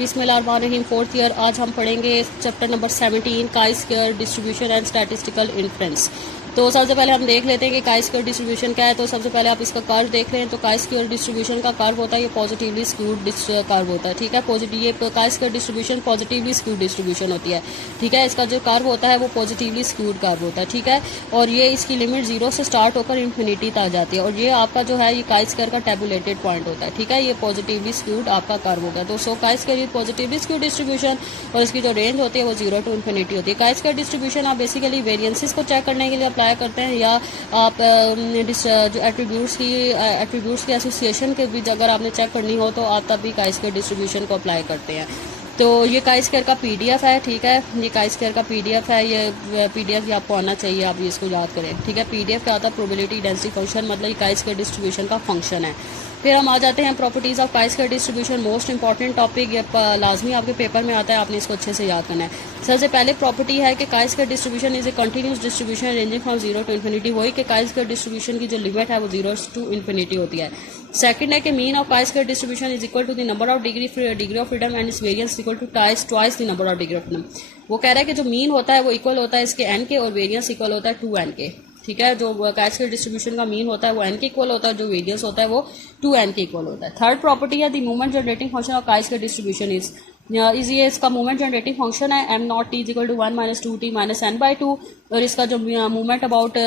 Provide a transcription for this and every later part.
बिस्मिल्लाहिर्रहमानिर्रहीम। Fourth year. आज हम पढ़ेंगे चैप्टर नंबर 17 काई square distribution and statistical inference. तो सबसे पहले हम देख लेते हैं कि काई स्क्वायर डिस्ट्रीब्यूशन क्या है। तो सबसे पहले आप इसका कर्व देख रहे हैं। तो काई स्क्वायर डिस्ट्रीब्यूशन का कर्व होता है ये पॉजिटिवली स्क्यूड कर्व होता है, ठीक है। पॉजिटिव ये chi square distribution positively skewed distribution होती है, ठीक है। इसका जो कर्व होता है वो पॉजिटिवली स्क्यूड कर्व होता है, ठीक है। और ये इसकी लिमिट 0 से स्टार्ट होकर इन्फिनिटी तक जाती है। और ये आपका जो है ये काई स्क्वायर का टेबुलेटेड पॉइंट होता है, ठीक है। ये पॉजिटिवली स्क्यूड आपका कर्व होगा। तो सो chi square positively skewed distribution और इसकी जो रेंज होती है वो 0 टू इन्फिनिटी होती है। काई स्क्वायर डिस्ट्रीब्यूशन आप बेसिकली वेरिएंसेस को चेक करने के लिए अप्लाई करते हैं, या आप जो एट्रीब्यूट्स की एसोसिएशन के बीच अगर आपने चेक करनी हो तो आप तब भी काई स्क्वायर डिस्ट्रीब्यूशन को अप्लाई करते हैं। तो ये काई स्क्वायर का पीडीएफ है, ठीक है। ये काई स्क्वायर का पीडीएफ है। ये पीडीएफ ही आपको आना चाहिए, आप इसको याद करें, ठीक है। पीडीएफ क्या होता है? प्रोबेबिलिटी डेंसिटी फंक्शन, मतलब ये काई स्क्वायर डिस्ट्रीब्यूशन का फंक्शन है। फिर हम आ जाते हैं properties of chi square distribution. Most important topic, ये लाजमी आपके पेपर में आता है, आपने इसको अच्छे से याद करना है। सबसे पहले प्रॉपर्टी है कि chi square distribution is a continuous distribution ranging from 0 to infinity. वही कि काई स्क्वायर डिस्ट्रीब्यूशन की जो लिमिट है वो 0 टू इन्फिनिटी होती है। सेकंड है कि mean of chi square distribution is equal to the number of degree of freedom and its variance equal to twice the number of degree of freedom. वो कह रहा है कि जो मीन होता है वो इक्वल होता है इसके एन के, और वेरिएंस इक्वल होता है 2n के, ठीक है। जो काई स्क्वायर डिस्ट्रीब्यूशन का मीन होता है वो n के इक्वल होता है, जो वेरिएंस होता है वो 2n के इक्वल होता है। थर्ड प्रॉपर्टी है the movement generating function of chi square distribution is ये इसका मूवमेंट जनरेटिंग फंक्शन है m not t equal to 1 minus 2t minus n/2। और इसका जो मूवमेंट अबाउट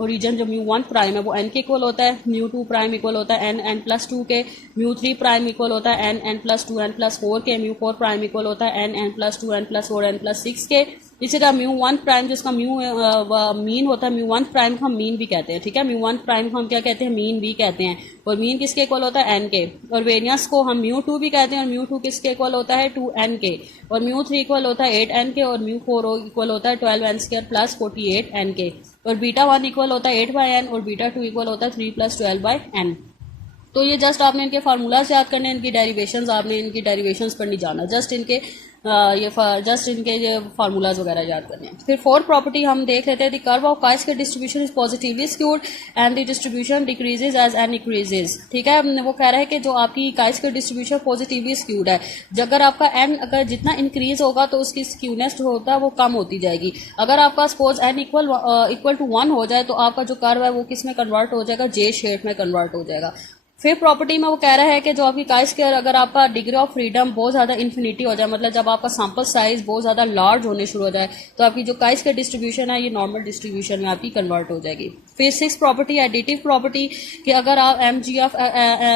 ओरिजिन जो μ1 प्राइम है वो n के इक्वल होता है, μ2 प्राइम इक्वल होता है n प्लस 2 के, μ3 प्राइम इक्वल होता है n प्लस 2 n प्लस 4 के, μ4 प्राइम इक्वल होता है n plus 2 n plus 4 n plus 6 के। इसी तरह μ1 प्राइम जिसका मीन होता है, μ1 प्राइम को हम मीन भी कहते हैं, ठीक है। μ1 प्राइम को हम क्या कहते हैं? मीन भी कहते हैं। और मीन किसके इक्वल होता है? n के। और वेरिएंस को हम μ2 भी कहते हैं, और μ2 किसके इक्वल होता है? 2n के। और μ3 इक्वल होता है 8n के, और μ4 इक्वल होता है 12n स्क्वायर प्लस 48n के। और β1 इक्वल होता है 8/n, और β2 इक्वल होता है 3 प्लस 12/n। तो ये जस्ट आपने इनके फार्मूलाज याद करने, इनकी डेरिवेशंस आपने इनकी डेरिवेशंस पर नहीं जाना, जस्ट इनके ये फार्मूलाज वगैरह याद करने हैं। फिर फोर्थ प्रॉपर्टी हम देख लेते हैं, the curve of chi square distribution is positively skewed and the distribution decreases as n increases, ठीक है। वो कह रहा है कि जो आपकी काई स्क्वायर डिस्ट्रीब्यूशन पॉजिटिवली स्क्यूड है, अगर आपका n अगर जितना इंक्रीज होगा तो उसकी स्क्यूनेस जो होता है वो कम होती जाएगी। अगर आपका सपोज n इक्वल टू 1 हो जाए तो आपका जो कर्व है वो किस में कन्वर्ट हो जाएगा? जे शेप में कन्वर्ट हो जाएगा। फिर प्रॉपर्टी में वो कह रहा है कि जो आपकी काई स्क्वायर अगर आपका डिग्री ऑफ फ्रीडम बहुत ज्यादा इन्फिनिटी हो जाए, मतलब जब आपका सैंपल साइज बहुत ज्यादा लार्ज होने शुरू हो जाए, तो आपकी जो काई स्क्वायर डिस्ट्रीब्यूशन है ये नॉर्मल डिस्ट्रीब्यूशन में आपकी कन्वर्ट हो जाएगी। फिर सिक्स प्रॉपर्टी एडिटिव प्रॉपर्टी कि अगर आप mgf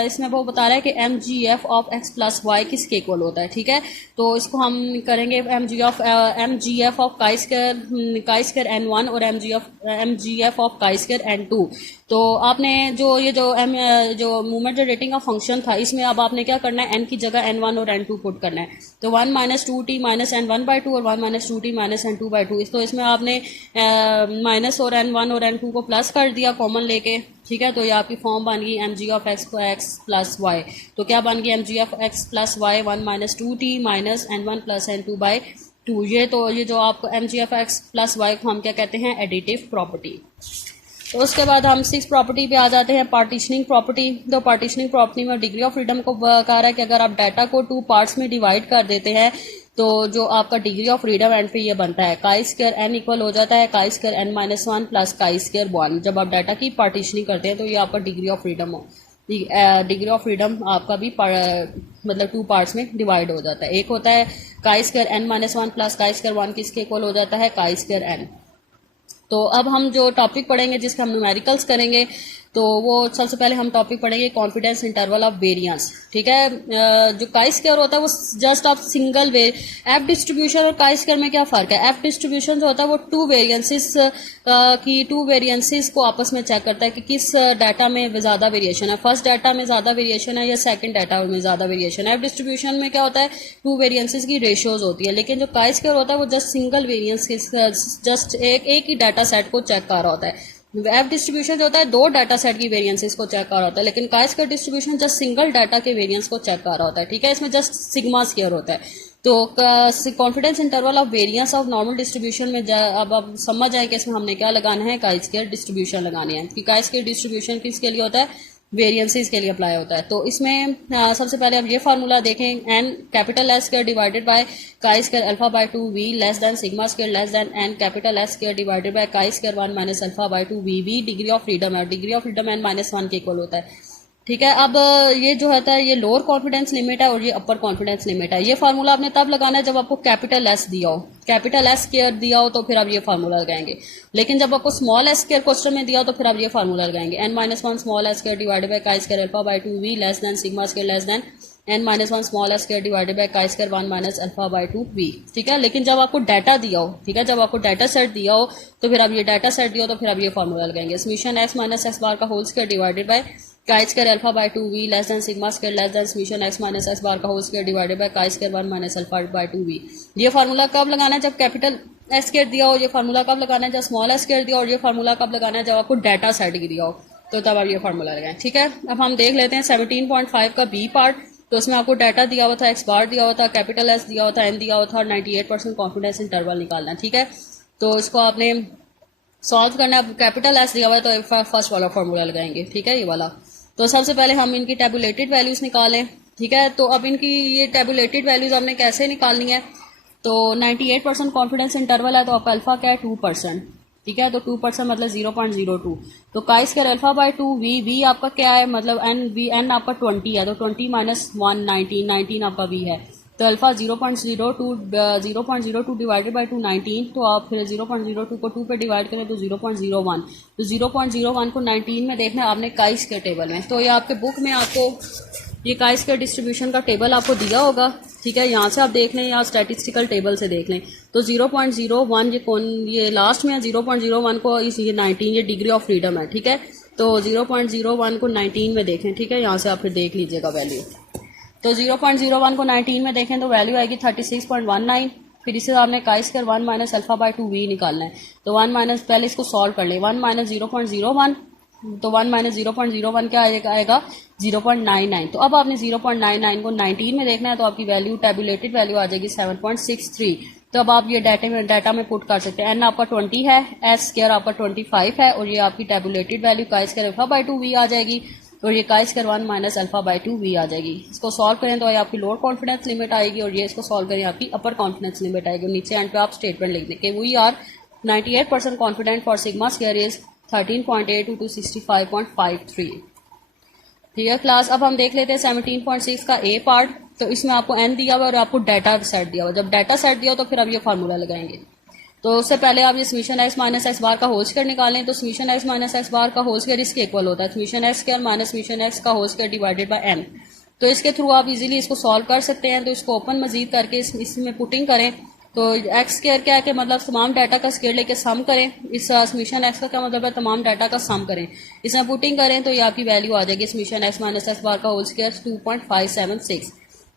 इसमें वो बता रहा है कि mgf of x plus y किसके इक्वल होता है, ठीक है। तो इसको हम करेंगे mgf of chi square n1 और mgf of chi square n2। तो आपने जो मूवमेंट जनरेटिंग का फंक्शन था, इसमें अब आपने क्या करना है? n की जगह n1 और n2 पुट करना है। तो 1 माइनस 2t माइनस n1/2 और 1 माइनस 2t माइनस n2/2। तो इसमें आपने माइनस और n1 और n2 को प्लस कर दिया कॉमन लेके, ठीक है। तो ये आपकी फॉर्म बन गई mg ऑफ x को x प्लस वाई। तो क्या बन गई? mg of x plus y 1 minus 2t minus n1 plus n2/2। ये जो आपको mg of x plus y को हम क्या कहते हैं? Additive property. तो उसके बाद हम सिक्स प्रॉपर्टी पे आ जाते हैं, पार्टीशनिंग प्रॉपर्टी। तो पार्टीशनिंग प्रॉपर्टी में डिग्री ऑफ फ्रीडम को कहा रहा है कि अगर आप डाटा को 2 पार्ट्स में डिवाइड कर देते हैं तो जो आपका डिग्री ऑफ फ्रीडम एंड पे ये बनता है काई स्क्वायर n इक्वल हो जाता है chi square n minus 1 plus chi square 1। जब आप डाटा की पार्टीशनिंग करते हैं तो ये आपका degree of freedom degree of freedom आपका भी मतलब 2 पार्ट्स में डिवाइड हो जाता है। एक होता है chi square n minus 1 plus chi square 1 किसके इक्वल हो जाता है? Chi square n। तो अब हम जो टॉपिक पढ़ेंगे जिसका हम न्यूमेरिकल्स करेंगे, तो वो सबसे पहले हम टॉपिक पढ़ेंगे कॉन्फिडेंस इंटरवल ऑफ वेरिएंस, ठीक है। जो काई स्क्वायर होता है वो जस्ट आप सिंगल एफ डिस्ट्रीब्यूशन और काई स्क्वायर में क्या फर्क है? एफ डिस्ट्रीब्यूशन जो होता है वो टू वेरिएंसेस को आपस में चेक करता है कि किस डाटा में ज्यादा वेरिएशन है, फर्स्ट डाटा में ज्यादा वेरिएशन है या सेकंड डाटा में ज्यादा वेरिएशन है। एफ डिस्ट्रीब्यूशन में क्या होता है? टू वेरिएंसेस की रेशियोज होती है। लेकिन जो काई स्क्वायर होता है वो जस्ट सिंगल वेरिएंस जस्ट एक ही डाटा सेट को चेक कर रहा होता है। एफ डिस्ट्रीब्यूशन जो होता है 2 डाटा सेट की वेरिएंसेस को चेक कर रहा होता है, लेकिन काई square distribution just single data के वेरिएंस को चेक कर रहा होता है, ठीक है। इसमें जस्ट सिग्मा स्क्वायर होता है। तो confidence interval of variance of normal distribution में अब आप समझ आए कि इसमें हमने क्या लगाना है? काई स्क्वायर डिस्ट्रीब्यूशन लगानी है। कि काई स्क्वायर डिस्ट्रीब्यूशन किसके लिए होता है? वेरिएंसेस के लिए अप्लाई होता है। तो इसमें सबसे पहले आप ये फार्मूला देखें, N capital S square divided by chi square alpha by 2 we less than sigma square less than N capital S square divided by chi square 1 minus alpha by 2 we. V degree of freedom है, degree of freedom N minus 1 के equal होता है। ठीक है, अब ये जो होता है ये लोअर कॉन्फिडेंस लिमिट है और ये अपर कॉन्फिडेंस लिमिट है। ये फार्मूला आपने तब लगाना है जब आपको कैपिटल एस दिया हो, कैपिटल एस स्क्वायर दिया हो तो फिर आप ये फार्मूला लगाएंगे। लेकिन जब आपको स्मॉल एस स्क्वायर क्वेश्चन में दिया हो तो फिर आप ये फार्मूला लगाएंगे, n minus 1 small s square divided by chi square alpha by 2 we less than sigma square less than n minus 1 small s square divided by chi square 1 minus alpha by 2 v. ठीक है, लेकिन जब आपको data दिया हो, ठीक है, जब आपको डाटा सेट दिया हो तो फिर आप ये डाटा सेट दिया हो तो फिर आप ये फार्मूला लगाएंगे, summation X minus X bar का whole square divided by chi square alpha by 2 we less than sigma square less than summation X minus X bar का whole square divided by chi square 1 minus alpha by 2 V. ये formula कब लगाना है? जब capital S square दिया हो। ये formula कब लगाना है? जब स्मॉल एस स्क्वायर दिया हो। और ये फार्मूला कब लगाना है? जब आपको डाटा सेट दिया हो तो तब आप ये फार्मूला लगाएं। ठीक है, अब हम देख लेते हैं 17.5 का बी पार्ट। तो उसमें आपको डाटा दिया हुआ था, एक्स बार दिया हुआ था, कैपिटल एस दिया हुआ था, एन दिया हुआ था और 98% कॉन्फिडेंस इंटरवल निकालना है। ठीक है, तो इसको आपने सॉल्व करना है। कैपिटल एस दिया हुआ है तो फर्स्ट वाला फार्मूला लगाएंगे। ठीक है, ये वाला। तो सबसे पहले हम इनकी टेबुलेटेड वैल्यूज निकालें। ठीक है, तो अब इनकी ये टेबुलेटेड वैल्यूज हमने कैसे निकालनी है? तो 98% कॉन्फिडेंस इंटरवल है तो आपका अल्फा क्या है? 2%। ठीक है, तो 2% मतलब 0.02। तो chi square alpha by 2 we, v आपका क्या है? मतलब एन आपका 20 है तो 20 माइनस 1 19 आपका वी है। तो अल्फा 0.02 डिवाइडेड बाई 2 19। तो आप फिर 0.02 को 2 पे डिवाइड करें तो 0.01। तो 0.01 को 19 में देखना है आपने काई स्क्वायर टेबल में। तो ये आपके बुक में आपको ये काई स्क्वायर डिस्ट्रीब्यूशन का टेबल आपको दिया होगा। ठीक है, यहाँ से आप देख लें या स्टैटिस्टिकल टेबल से देख लें। तो 0.01 ये लास्ट में है, 0.01 को ये 19 ये डिग्री ऑफ फ्रीडम है। ठीक है, तो 0.01 को 19 में देखें। ठीक है, यहाँ से आप फिर देख लीजिएगा वैल्यू। तो 0.01 को 19 में देखें तो वैल्यू आएगी 36.19। फिर इसे आपने chi square 1 minus alpha by 2 v निकालना है। तो 1 माइनस, पहले इसको सॉल्व कर लें, 1 माइनस 0.01। तो 1 माइनस 0.01 क्या आएगा? 0.99। तो अब आपने 0.99 को 19 में देखना है तो आपकी वैल्यू टेबुलेटेड वैल्यू आ जाएगी 7.63। तो अब आप ये डाटा में पुट कर सकते हैं। एन आपका 20 है, एस स्क्वायर आपका 25 है और ये आपकी tabulated value chi square alpha by 2 V आ जाएगी और ये chi square 1 minus alpha by 2 V आ जाएगी। इसको सॉल्व करें तो ये आपकी लोअर कॉन्फिडेंस लिमिट आएगी और ये इसको सॉल्व करें आपकी अपर कॉन्फिडेंस लिमिट आएगी। नीचे एंड पे आप स्टेटमेंट लिख दें कि we are 98% confident for sigma square is 13.82 to 65.53। ठीक है क्लास, अब हम देख लेते हैं 17.6 का ए पार्ट। तो इसमें आपको एन दिया हुआ और आपको डाटा सेट दिया हुआ। जब डाटा सेट दिया हो तो फिर आप ये फार्मूला लगाएंगे। तो उससे पहले आप ये summation X minus X bar का होल स्क्वायर निकालें। तो summation X minus X bar का होल स्क्वायर इसके इक्वल होता है summation X square minus summation X का whole square divided by N. तो इसके थ्रू आप इजीली इसको सॉल्व कर सकते हैं। तो इसको ओपन मजीद करके इसमें पुटिंग करें। तो एक्स स्क्वायर क्या है कि मतलब तमाम डाटा का स्क्वायर लेके सम करें। इस समीशन एक्स का क्या मतलब है? तमाम डाटा का सम करें। इसमें पुटिंग करें तो ये आपकी वैल्यू आ जाएगी summation X minus X bar का होल स्क्वायर 2.576।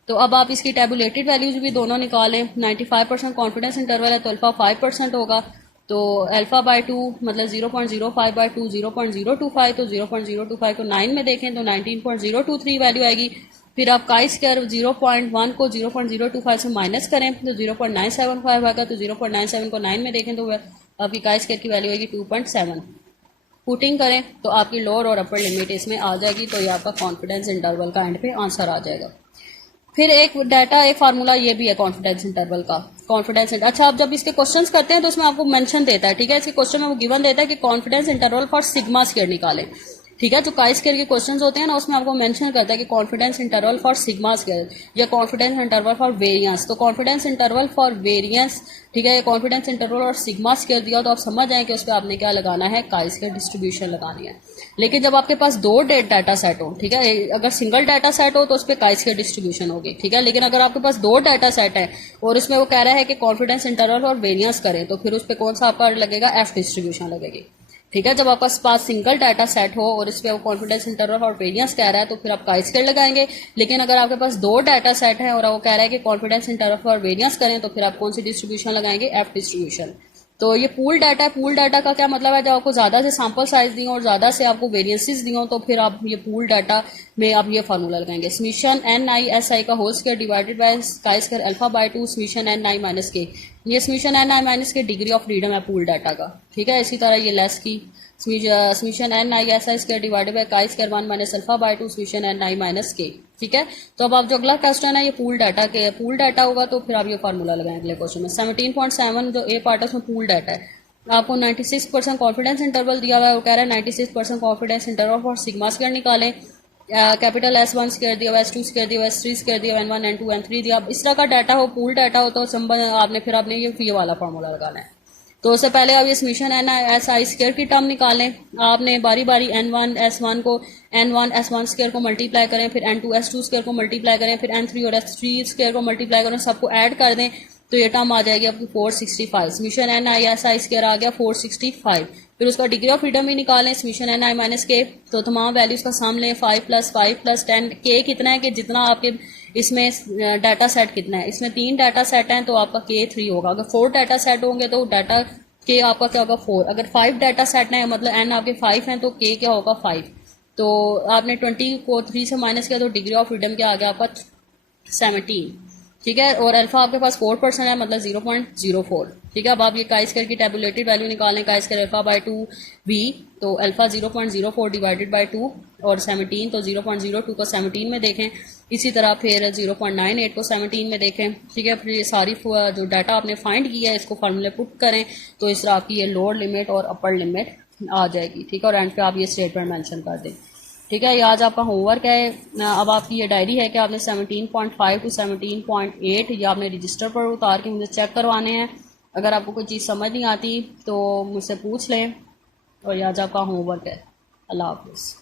तो अब आप इसकी टेबुलेटेड वैल्यूज भी दोनों निकालें। 95% कॉन्फिडेंस इंटरवल है तो अल्फा 5% होगा। तो अल्फा बाय 2 मतलब 0.05 बाय 2 0.025। तो 0.025 को 9 में देखें तो 19.023 वैल्यू आएगी। फिर आप काई स्क्वायर 0.1 को 0.025 से माइनस करें तो 0.975 आएगा। तो 0.97 को 9 में देखें तो आपकी काई स्क्वायर की वैल्यू आएगी 2.7। पुटिंग करें तो आपकी लोअर और अपर लिमिट इसमें आ जाएगी। तो ये आपका कॉन्फिडेंस इंटरवल का एंड पे आंसर आ जाएगा। फिर एक डाटा एक फार्मूला ये भी है कॉन्फिडेंस इंटरवल का। अच्छा, आप जब इसके क्वेश्चंस करते हैं तो इसमें आपको मेंशन देता है। ठीक है, इसके क्वेश्चन में वो गिवन देता है कि confidence interval for sigma square निकालें। ठीक है, जो काई स्क्वायर के क्वेश्चंस होते हैं ना उसमें आपको मेंशन करता है कि confidence interval for sigma square या कॉन्फिडेंस इंटरवल फॉर वेरिएंस। तो कॉन्फिडेंस इंटरवल फॉर वेरिएंस, ठीक है, ये कॉन्फिडेंस इंटरवल और सिग्मा स्क्वायर दिया तो आप समझ जाएं कि उस पर आपने क्या लगाना है? काई स्क्वायर डिस्ट्रीब्यूशन लगानी है। लेकिन जब आपके पास दो डाटा सेट हो, ठीक है, अगर सिंगल डाटा सेट हो तो उस पर काई स्क्वायर डिस्ट्रीब्यूशन होगी। ठीक है, लेकिन अगर आपके पास दो डाटा सेट है और उसमें वो कह रहा है कि कॉन्फिडेंस इंटरवल और वेरिएंस करें तो फिर उस पर कौन सा आपका लगेगा? एफ डिस्ट्रीब्यूशन लगेगी। ठीक है, जब आपका पास सिंगल डाटा सेट हो और इस पे वो कॉन्फिडेंस इंटरवल और वेरिएंस कह रहा है तो फिर आप काई स्क्वायर लगाएंगे। लेकिन अगर आपके पास दो डाटा सेट है और वो कह रहा है कि कॉन्फिडेंस इंटरवल और वेरिएंस करें तो फिर आप कौन सी डिस्ट्रीब्यूशन लगाएंगे? F distribution. तो ये पूल डाटा है। पूल डाटा का क्या मतलब है? जब आपको ज्यादा से सैंपल साइज दी हो और ज्यादा से आपको वेरिएंसेस दी हो तो फिर आप ये पूल डाटा में आप ये फार्मूला लगाएंगे summation N I S I का whole square divided by chi square alpha by 2 summation N I minus K. ये summation N I minus K degree of freedom है पूल डाटा का। ठीक है, इसी तरह ये लेस की summation N I S I square divided by chi square 1 minus alpha by 2 summation N I minus K. ठीक है, तो अब आप जो अगला क्वेश्चन है ये पूल डाटा के पूल डाटा होगा, तो फिर आप ये फार्मूला लगाएं अगले क्वेश्चन में। 17.7 जो ए पार्ट है उसमें पूल डाटा है, आपको 96% कॉन्फिडेंस इंटरवल दिया हुआ है, वो कह रहा है 96% confidence interval for sigma square निकालें। कैपिटल S1 स्क्वायर दिया हुआ, S2 स्क्वायर दिया हुआ, S3 स्क्वायर दिया हुआ, N1 N2 N3 दिया। इस तरह का डाटा हो, पूल डाटा हो, तो आपने ये वाला फार्मूला लगाना है। तो उससे पहले आप ये समीशन एन एस आई स्क्वायर की टर्म निकालें। आपने बारी बारी N1 S1 को N1 S1 स्क्वायर को मल्टीप्लाई करें, फिर N2 S2 स्क्वायर को मल्टीप्लाई करें, फिर N3 और S3 स्क्वायर को मल्टीप्लाई करें, सबको ऐड कर दें, तो ये टर्म आ जाएगी आपकी 465। Summation N I S I square आ गया 465। फिर उसका डिग्री ऑफ फ्रीडम भी निकालें, समीशन एन आई माइनस के, तो तमाम वैल्यूज का सम लें, 5 + 5 + 10 के कितना है कि जितना आपके इसमें डाटा सेट कितना है, इसमें 3 डाटा सेट हैं तो आपका के 3 होगा। अगर 4 डाटा सेट होंगे तो डाटा के आपका क्या होगा 4। अगर 5 डाटा सेट है मतलब एन आपके 5 हैं तो के क्या होगा 5। तो आपने 20 को 3 से माइनस किया तो डिग्री ऑफ फ्रीडम क्या आ गया आपका 17। ठीक है, और अल्फा आपके पास 4% है मतलब 0.04। ठीक है, अब आप ये काई स्क्वायर की टेबुलेटेड वैल्यू निकालें, chi square alpha by 2 b, तो अल्फा 0.04 डिवाइडेड बाय 2 और 17, तो 0.02 को 17 में देखें, इसी तरह फिर 0.98 को 17 में देखें। ठीक है, फिर ये सारी जो डाटा आपने फाइंड किया है इसको फार्मूले पुट करें, तो इस तरह आपकी ये लोअर लिमिट और अपर लिमिट आ जाएगी। ठीक है, और एंड पे आप ये स्टेटमेंट मेंशन कर दें। ठीक है, ये आज आपका होमवर्क है। अब आपकी ये डायरी है कि आपने 17.5 to 17.8 ये आपने रजिस्टर पर उतार के मुझे चेक करवाने हैं। अगर आपको कोई चीज़ समझ नहीं आती तो मुझसे पूछ लें, और ये आज आपका होमवर्क है। अल्लाह हाफिज़।